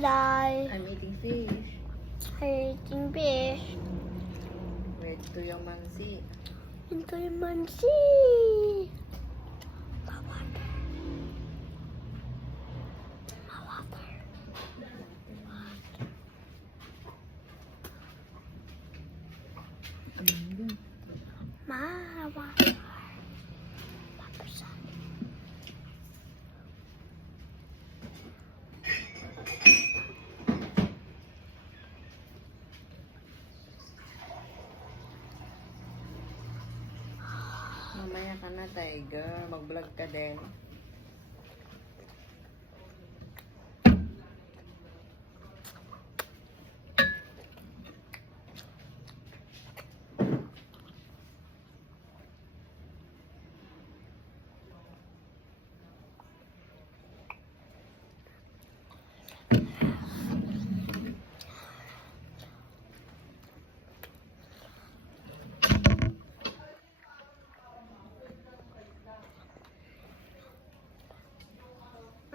die. I'm eating fish. I'm eating fish. Wait to yung mansi. Into your mansi. Water. Mamaya ka na, Tiger. Mag-vlog ka din.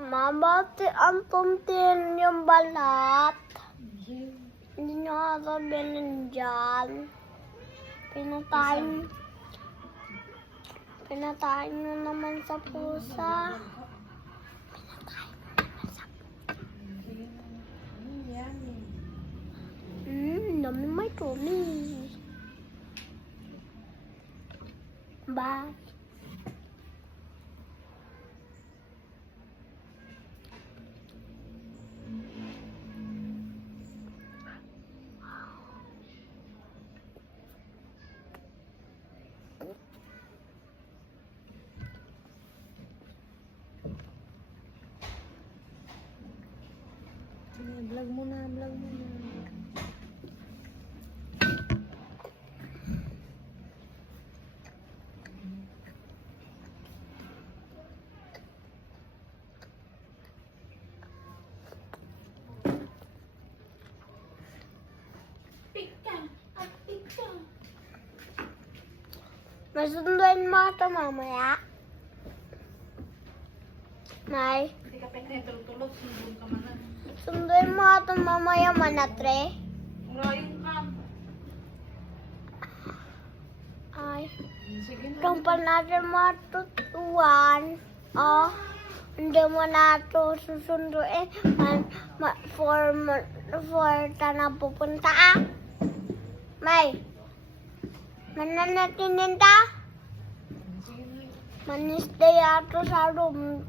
Mabati ang tuntin yung balat. Hindi nyo kakabilin dyan. Pinatayin nyo naman sa pusa. Dami may tumi. Bye. Vlog mo na, vlog mo na. May sunduin mo ito mamaya. May. Hindi ka pinahitulog, sundun ka man. Sunduin mo ito mamaya manatre. Urayin ka. Ay. Sige na. Itong panatid mo ito tuwan. Oh. Hindi mo na ito susunduin. For na pupunta ah. May. Mananatinin ta? Sige na. Manistay ato sa room.